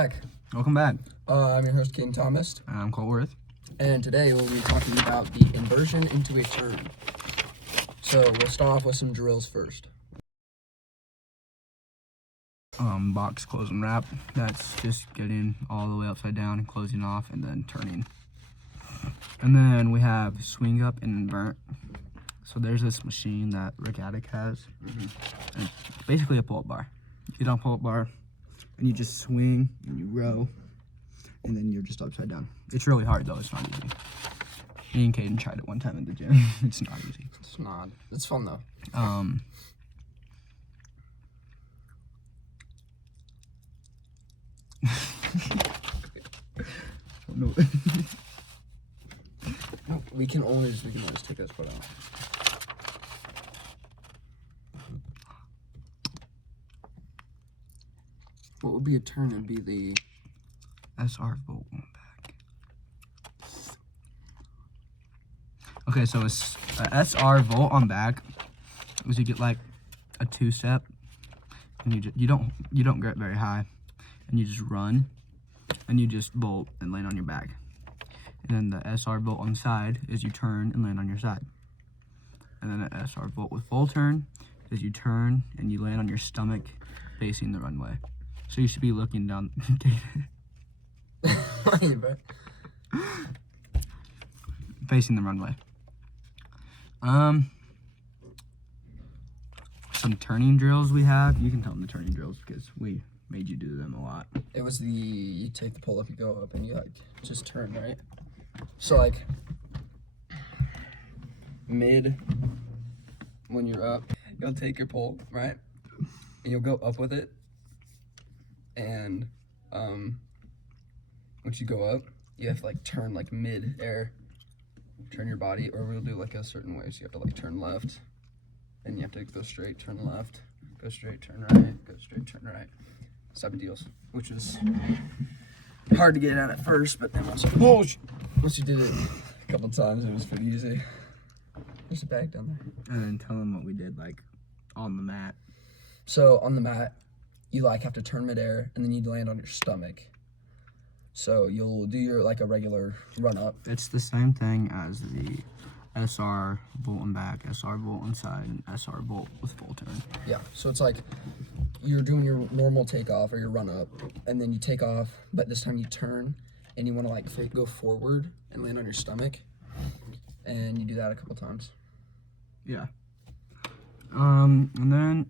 back. Welcome back. I'm your host, Caden Thomas, I'm Colworth. and today we'll be talking about the inversion into a turn. So we'll start off with some drills first. Box, close, and wrap. That's just getting all the way upside down and closing off and then turning. And then we have swing up and invert. So there's this machine that Rick Attic has. And it's basically a pull-up bar. You get on pull-up bar and you just swing and you row and then you're just upside down. It's really hard though, it's not easy. Me and Caden tried it one time in the gym. It's not easy. It's not. It's fun though. No. We can always take this foot out. What would be a turn? Would be the SR volt on back. Okay, so it's a SR volt on back. Was you get like a 2-step, and you don't get very high, and you just run, and you just bolt and land on your back. And then the SR volt on the side is you turn and land on your side. And then the SR volt with full turn is you turn and you land on your stomach facing the runway. So you should be looking down. Facing the runway. Some turning drills we have. You can tell them the turning drills because we made you do them a lot. It was you take the pull up, you go up, and you like just turn, right? So like mid when you're up, you'll take your pull, right? And you'll go up with it. And once you go up, you have to like turn like mid-air, turn your body, or we'll do like a certain way. So you have to like turn left, and you have to go straight, turn left, go straight, turn right, go straight, turn right. 7 deals, which was hard to get at first, but then once you did it a couple times, it was pretty easy. There's a bag down there. And then tell them what we did like on the mat. So on the mat, you like have to turn midair, and then you land on your stomach. So you'll do your like a regular run up. It's the same thing as the SR volt and back, SR volt inside, and SR volt with full turn. Yeah, so it's like you're doing your normal takeoff or your run up, and then you take off, but this time you turn, and you want to like go forward and land on your stomach, and you do that a couple times. Yeah. And then,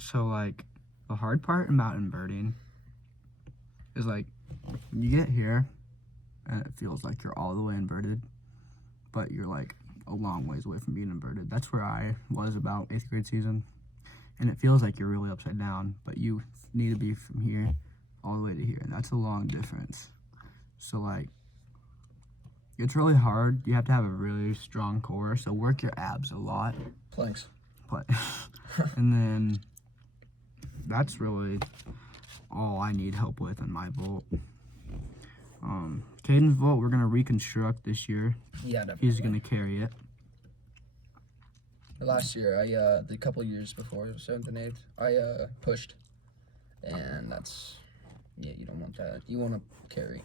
so like the hard part about inverting is like you get here, and it feels like you're all the way inverted, but you're like a long ways away from being inverted. That's where I was about 8th grade season. And it feels like you're really upside down, but you need to be from here all the way to here. And that's a long difference. So like, it's really hard. You have to have a really strong core. So work your abs a lot. Planks. And then that's really all I need help with in my vault. Caden's vault, we're going to reconstruct this year. Yeah, definitely. He's going to carry it. Last year, the couple years before, 7th and 8th, I pushed, and that's, yeah, you don't want that. You want to carry.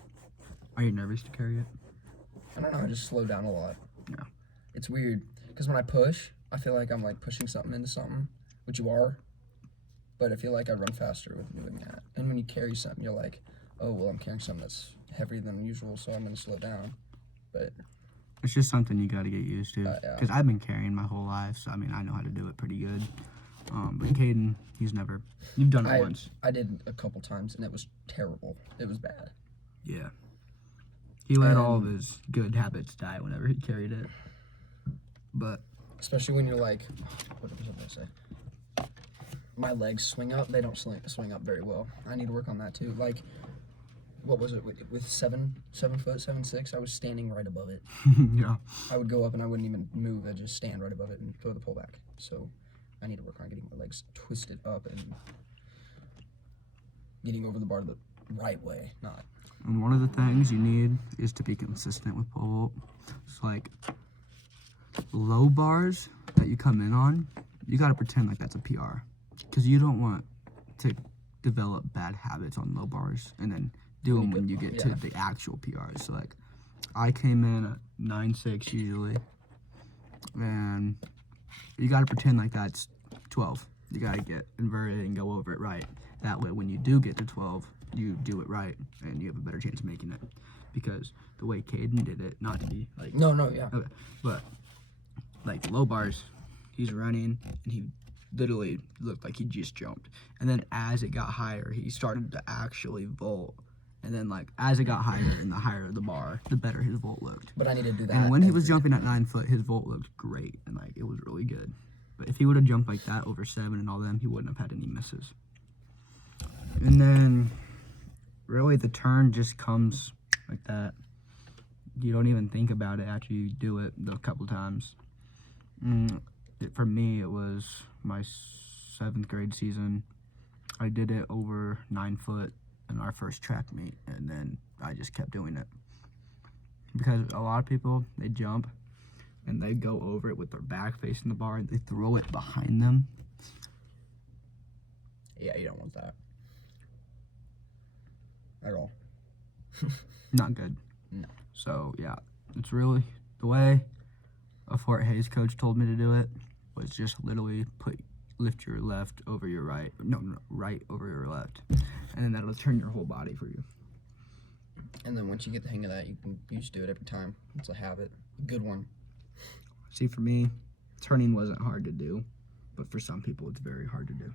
Are you nervous to carry it? I don't know, I just slow down a lot. Yeah. It's weird, because when I push, I feel like I'm like pushing something into something, which you are, but I feel like I run faster with doing that. And when you carry something, you're like, oh, well, I'm carrying something that's heavier than usual, so I'm going to slow down, but... It's just something you got to get used to. Yeah. Because I've been carrying my whole life, so I mean, I know how to do it pretty good. But Caden, you've done it once. I did a couple times, and it was terrible. It was bad. Yeah. He let all of his good habits die whenever he carried it. But. Especially when you're like, what was I going to say? My legs swing up. They don't swing up very well. I need to work on that too. Like, what was it with 7 foot, 7'6"? I was standing right above it. Yeah. I would go up and I wouldn't even move. I'd just stand right above it and throw the pull back. So I need to work on getting my legs twisted up and getting over the bar the right way, not. And one of the things you need is to be consistent with pole vault. It's like low bars that you come in on, you got to pretend like that's a PR. Because you don't want to develop bad habits on low bars and then do them when you get to Yeah. the actual PRs. So like, I came in at 9.6 usually, and you gotta pretend like that's 12. You gotta get inverted and go over it right. That way, when you do get to 12, you do it right, and you have a better chance of making it. Because the way Caden did it, not to be like, No, yeah. okay, but like low bars, he's running and he literally looked like he just jumped. And then as it got higher, he started to actually vault. And then like as it got higher and the higher the bar, the better his vault looked. But I need to do that. And when he was jumping at 9 foot, his vault looked great and like it was really good. But if he would have jumped like that over 7 and all them, he wouldn't have had any misses. And then really the turn just comes like that. You don't even think about it after you do it a couple times. For me, it was my 7th grade season. I did it over 9 foot in our first track meet, and then I just kept doing it. Because a lot of people, they jump and they go over it with their back facing the bar and they throw it behind them. Yeah, you don't want that at all. Not good. No. So yeah, it's really the way a Fort Hays coach told me to do it was just literally lift your left over your right, no, right over your left, and then that'll turn your whole body for you. And then once you get the hang of that, you just do it every time. It's a habit, a good one. See, for me, turning wasn't hard to do, but for some people, it's very hard to do.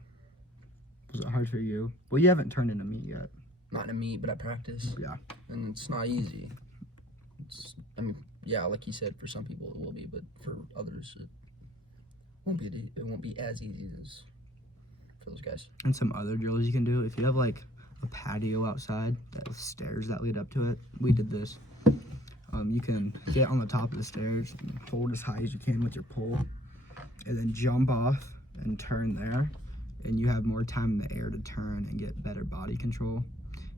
Was it hard for you? Well, you haven't turned into me yet. Not in a meet, but at practice. Yeah. And it's not easy. I mean, yeah, like you said, for some people it will be, but for others it won't be as easy as for those guys. And some other drills you can do, if you have like a patio outside that with stairs that lead up to it, we did this. You can get on the top of the stairs and hold as high as you can with your pole, and then jump off and turn there, and you have more time in the air to turn and get better body control.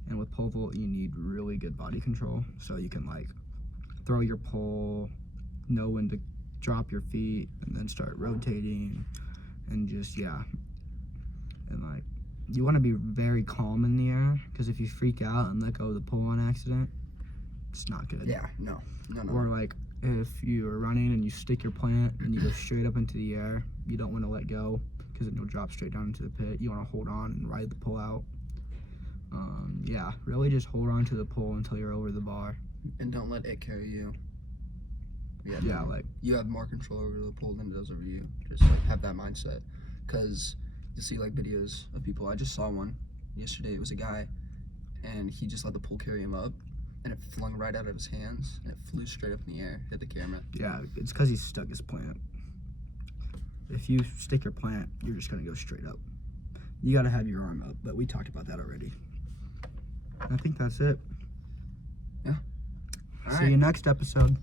And with pole vault, you need really good body control, so you can like throw your pole, know when to drop your feet, and then start rotating, and just and like you want to be very calm in the air, because if you freak out and let go of the pole on accident, it's not good. Yeah, no. Or like if you're running and you stick your plant and you go straight up into the air, you don't want to let go because then you'll drop straight down into the pit. You want to hold on and ride the pole out. Really just hold on to the pole until you're over the bar. And don't let it carry you. Yeah, like you have more control over the pole than it does over you. Just like have that mindset, because you see like videos of people. I just saw one yesterday. It was a guy, and he just let the pole carry him up, and it flung right out of his hands, and it flew straight up in the air, hit the camera. yeah, it's because he stuck his plant. If you stick your plant, you're just gonna go straight up. You gotta have your arm up, but we talked about that already. I think that's it. Yeah. See you next episode.